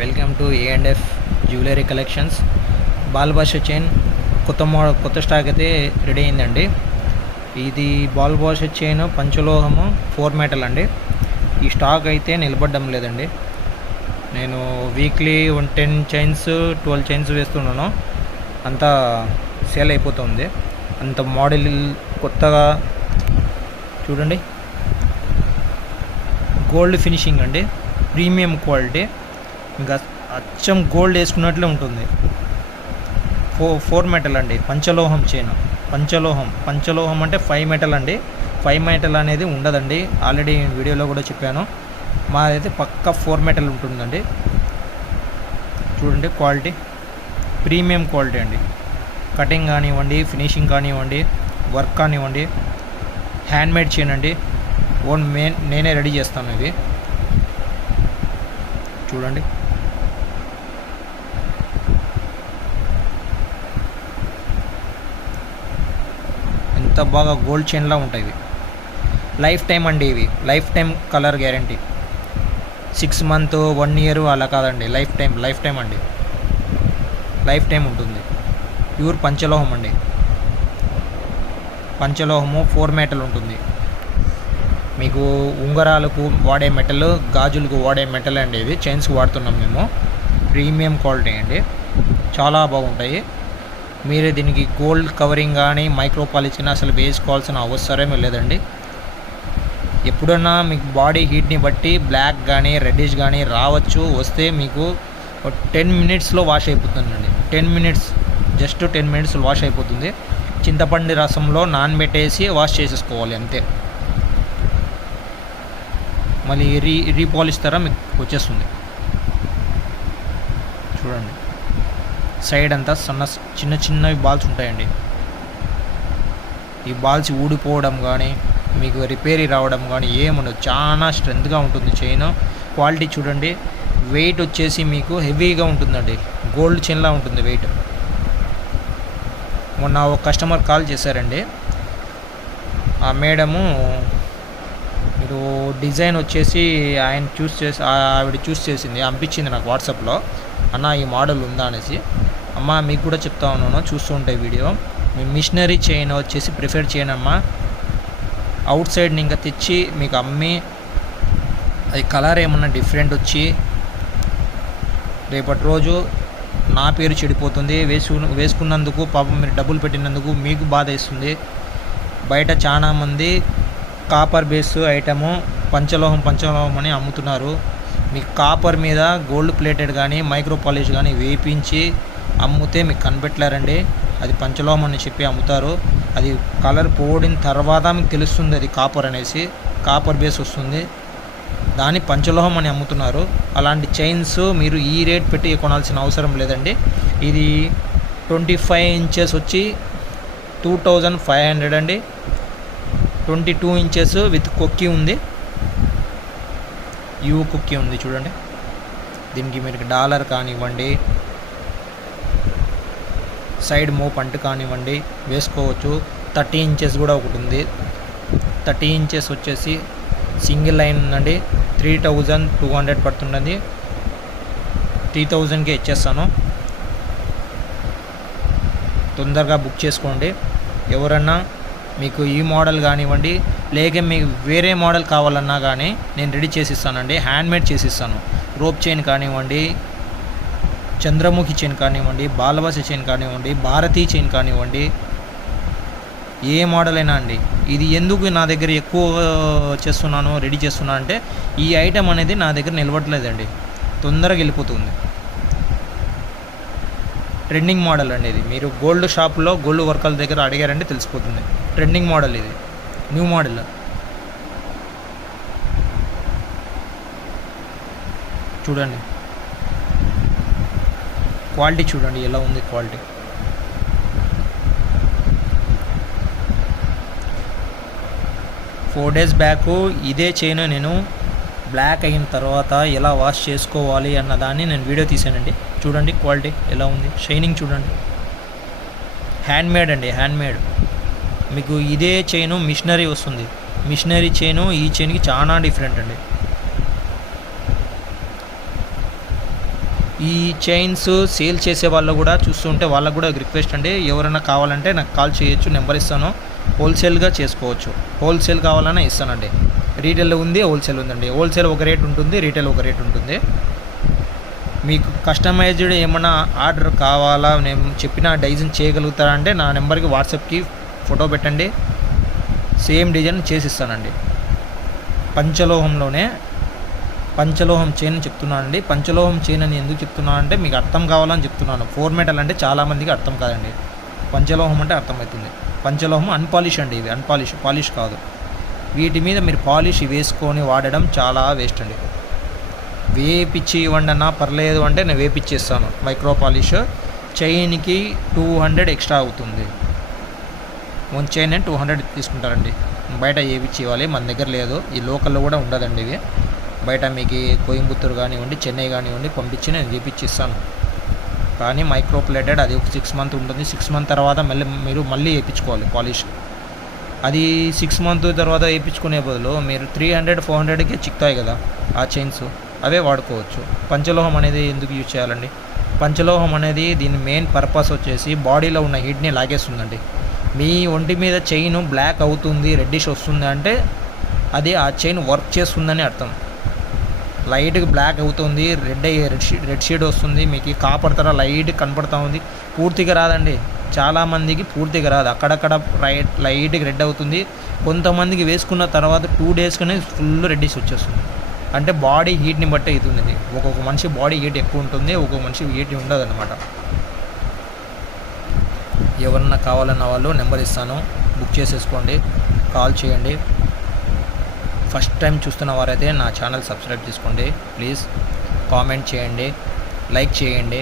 Welcome to A&F jewellery collections. Ball bash chain కొత్త stock అయితే ready అయిందండి. ఇది బాల్ బాష్ చైన్ పంచలోహము 4 మెటల్ అండి. ఈ స్టాక్ అయితే నిలబడడం లేదండి. నేను వీక్లీ 10 చైన్స్ 12 చైన్స్ వేస్తున్నాను. అంతా సేల్ అయిపోతుంది. అంత మోడల్ కొత్తగా చూడండి, గోల్డ్ ఫినిషింగ్ అండి, ప్రీమియం క్వాలిటీ, ఇంకా అచ్చం గోల్డ్ వేసుకున్నట్లే ఉంటుంది. 4 మెటల్ అండి, పంచలోహం చైన్. పంచలోహం అంటే 5 మెటల్ అండి. 5 మెటల్ అనేది ఉండదండి, ఆల్రెడీ వీడియోలో కూడా చెప్పాను. మాదైతే పక్కా 4 మెటల్ ఉంటుందండి. చూడండి క్వాలిటీ, ప్రీమియం క్వాలిటీ అండి. కటింగ్ కానివ్వండి, ఫినిషింగ్ కానివ్వండి, వర్క్ కానివ్వండి, హ్యాండ్మేడ్ చైన్ అండి. నేనే రెడీ చేస్తాను. ఇవి చూడండి, ఎంత బాగా గోల్డ్ చైన్లా ఉంటాయి. ఇవి లైఫ్ టైం అండి. ఇవి life time colour guarantee. 6 month 1 year అలా కాదండి, లైఫ్ టైం అండి. లైఫ్ టైం ఉంటుంది. ప్యూర్ పంచలోహం అండి. పంచలోహము 4 మెటల్ ఉంటుంది. మీకు ఉంగరాలకు వాడే మెటల్, గాజులకు వాడే మెటల్ అండి. ఇవి చైన్స్కి వాడుతున్నాం మేము. ప్రీమియం క్వాలిటీ అండి, చాలా బాగుంటాయి. మీరు దీనికి గోల్డ్ కవరింగ్ కానీ మైక్రో పాలిష్ కానీ అసలు వేసుకోవాల్సిన అవసరమే లేదండి. ఎప్పుడన్నా మీకు బాడీ హీట్ని బట్టి బ్లాక్ కానీ రెడ్డిష్ కానీ రావచ్చు. వస్తే మీకు 10 మినిట్స్లో వాష్ అయిపోతుందండి. 10 మినిట్స్, జస్ట్ 10 మినిట్స్లో వాష్ అయిపోతుంది. చింతపండు రసంలో నానబెట్టేసి వాష్ చేసేసుకోవాలి అంతే. మళ్ళీ రీపాలిష్ తర మీకు వచ్చేస్తుంది. చూడండి, సైడ్ అంతా చిన్నవి బాల్స్ ఉంటాయండి. ఈ బాల్స్ ఊడిపోవడం కానీ మీకు రిపేరీ రావడం కానీ ఏముండదు. చాలా స్ట్రెంత్గా ఉంటుంది చైన్. క్వాలిటీ చూడండి, వెయిట్ వచ్చేసి మీకు హెవీగా ఉంటుందండి. గోల్డ్ చైన్లా ఉంటుంది వెయిట్. మొన్న ఒక కస్టమర్ కాల్ చేశారండి. ఆ మేడము మీరు డిజైన్ వచ్చేసి ఆవిడ చూస్ చేసింది, పంపించింది నాకు వాట్సాప్లో. అన్న ఈ మోడల్ ఉందా అనేసి. అమ్మ మీకు కూడా చెప్తా ఉన్నాను, చూస్తూ ఉంటాయి వీడియో. మీ మిషనరీ చైన్ వచ్చేసి ప్రిఫర్ చేయనమ్మా. అవుట్ సైడ్ ఇంకా తెచ్చి మీకు అమ్మి అది కలర్ ఏమన్నా డిఫరెంట్ వచ్చి రేపటి రోజు నా పేరు చెడిపోతుంది. వేసుకున్నందుకు పాపం మీరు డబ్బులు పెట్టినందుకు మీకు బాధ వేస్తుంది. బయట చాలామంది కాపర్ బేస్ ఐటము పంచలోహం అని అమ్ముతున్నారు. మీకు కాపర్ మీద గోల్డ్ ప్లేటెడ్ కానీ మైక్రో పాలిష్ కానీ వేయించి అమ్ముతే మీకు కనిపెట్టలేరండి. అది పంచలోహం అని చెప్పి అమ్ముతారు. అది కలర్ పోడిన తర్వాత మీకు తెలుస్తుంది అది కాపర్ అనేసి. కాపర్ బేస్ వస్తుంది, దాన్ని పంచలోహం అని అమ్ముతున్నారు. అలాంటి చైన్స్ మీరు ఈ రేట్ పెట్టి కొనాల్సిన అవసరం లేదండి. ఇది 25 ఇంచెస్ వచ్చి 2500 అండి. 22 ఇంచెస్ విత్ కొక్కి ఉంది, కొక్కి ఉంది. చూడండి, దీనికి మీరు డాలర్ కానివ్వండి, సైడ్ మోప్ అంటు కానివ్వండి వేసుకోవచ్చు. 30 ఇంచెస్ కూడా ఒకటి ఉంది. 30 ఇంచెస్ వచ్చేసి సింగిల్ లైన్ ఉందండి. 3200 పడుతున్నది. 3000కే ఇచ్చేస్తాను. తొందరగా బుక్ చేసుకోండి. ఎవరన్నా మీకు ఈ మోడల్ కానివ్వండి, లేక మీకు వేరే మోడల్ కావాలన్నా కానీ నేను రెడీ చేసిస్తానండి. హ్యాండ్మేడ్ చేసిస్తాను. రోప్ చైన్ కానివ్వండి, చంద్రముఖి చైన్ కానివ్వండి, బాలబాస చైన్ కానివ్వండి, భారతీ చైన్ కానివ్వండి, ఏ మోడల్ అయినా అండి. ఇది ఎందుకు నా దగ్గర ఎక్కువ రెడీ చేస్తున్నాను అంటే ఈ ఐటెం అనేది నా దగ్గర నిలబడలేదండి, తొందరగా వెళ్ళిపోతుంది. ట్రెండింగ్ మోడల్ అండి ఇది. మీరు గోల్డ్ షాప్లో గోల్డ్ వర్కర్ల దగ్గర అడిగారంటే తెలిసిపోతుంది. ట్రెండింగ్ మోడల్ ఇది, న్యూ మోడల్. చూడండి క్వాలిటీ, చూడండి ఎలా ఉంది క్వాలిటీ. ఫోర్ డేస్ బ్యాక్ ఇదే చైన్ నేను బ్లాక్ అయిన తర్వాత ఎలా వాష్ చేసుకోవాలి అన్నదాన్ని నేను వీడియో తీసానండి. చూడండి క్వాలిటీ ఎలా ఉంది, షైనింగ్ చూడండి. హ్యాండ్మేడ్ అండి, హ్యాండ్మేడ్. మీకు ఇదే చైను మిషనరీ వస్తుంది. మిషనరీ చైను ఈ చైన్కి చాలా డిఫరెంట్ అండి. ఈ చైన్స్ సేల్ చేసే వాళ్ళు కూడా చూస్తుంటే వాళ్ళకు కూడా రిక్వెస్ట్ అండి, ఎవరైనా కావాలంటే నాకు కాల్ చేయొచ్చు, నెంబర్ ఇస్తాను. హోల్సేల్గా చేసుకోవచ్చు. హోల్సేల్ కావాలన్నా ఇస్తానండి. రీటైల్ ఉంది, హోల్సేల్ ఉందండి. హోల్సేల్ ఒక రేట్ ఉంటుంది, రీటైల్ ఒక రేట్ ఉంటుంది. మీకు కస్టమైజ్డ్ ఏమన్నా ఆర్డర్ కావాలా, నేను చెప్పిన డిజైన్ చేయగలుగుతారా అంటే నా నెంబర్కి వాట్సాప్కి ఫోటో పెట్టండి, సేమ్ డిజైన్ చేసిస్తానండి. పంచలోహం చైన్ అని చెప్తున్నానండి. పంచలోహం చైన్ అని ఎందుకు చెప్తున్నాను అంటే మీకు అర్థం కావాలని చెప్తున్నాను. 4 మెటల్ అంటే చాలామందికి అర్థం కాదండి. పంచలోహం అంటే అర్థమవుతుంది. పంచలోహం అన్పాలిష్ అండి, ఇవి పాలిష్ కాదు. వీటి మీద మీరు పాలిష్ వేసుకొని వాడడం చాలా వేస్ట్ అండి. వేపిచ్చి ఇవ్వండి అన్నా పర్లేదు అంటే నేను వేపిచ్చేస్తాను. మైక్రో పాలిష్ చైన్కి 200 ఎక్స్ట్రా అవుతుంది. వన్ చైన్ 200 తీసుకుంటారండి. బయట వేపిచ్చి ఇవ్వాలి, మన దగ్గర లేదు. ఈ లోకల్లో కూడా ఉండదండి ఇవి. బయట మీకు కోయంబత్తూరు కానివ్వండి, చెన్నై కానివ్వండి పంపించి నేను వేపిచ్చిస్తాను. కానీ మైక్రో ప్లేటెడ్ అది ఒక 6 మంత్ ఉంటుంది. 6 మంత్ తర్వాత మీరు మళ్ళీ వేయించుకోవాలి పాలిష్. అది 6 మంత్ తర్వాత వేయించుకునే బదులు మీరు 300-400కే చిక్తాయి కదా ఆ చైన్స్, అవే వాడుకోవచ్చు. పంచలోహం అనేది ఎందుకు యూజ్ చేయాలండి? పంచలోహం అనేది దీని మెయిన్ పర్పస్ వచ్చేసి బాడీలో ఉన్న హీట్ని లాగేస్తుందండి. మీ ఒంటి మీద చైన్ బ్లాక్ అవుతుంది, రెడ్డిష్ వస్తుంది అంటే అది ఆ చైన్ వర్క్ చేస్తుందని అర్థం. లైట్గా బ్లాక్ అవుతుంది, రెడ్ షేడ్ వస్తుంది, మీకు కాపర్ తర లైట్ కనపడుతూ ఉంది, పూర్తిగా రాదండి. చాలామందికి పూర్తిగా రాదు, అక్కడక్కడ లైట్గా రెడ్ అవుతుంది. కొంతమందికి వేసుకున్న తర్వాత 2 డేస్కనే ఫుల్ రెడ్డిష్ వచ్చేస్తుంది. అంటే బాడీ హీట్ని బట్టి అవుతుంది. ఒక్కొక్క మనిషి బాడీ హీట్ ఎక్కువ ఉంటుంది, ఒక్కొక్క మనిషి హీట్ ఉండదు అనమాట. ఎవరన్నా కావాలన్న వాళ్ళు నెంబర్ ఇస్తాను, బుక్ చేసేసుకోండి, కాల్ చేయండి. ఫస్ట్ టైం చూస్తున్న వారైతే నా ఛానల్ సబ్స్క్రైబ్ చేసుకోండి ప్లీజ్. కామెంట్ చేయండి, లైక్ చేయండి.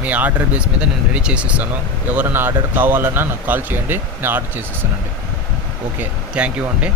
మీ ఆర్డర్ బేస్ మీద నేను రెడీ చేసిస్తాను. ఎవరైనా ఆర్డర్ కావాలన్నా నాకు కాల్ చేయండి, నేను ఆర్డర్ చేసిస్తానండి. ఓకే, థ్యాంక్ యూ అండి.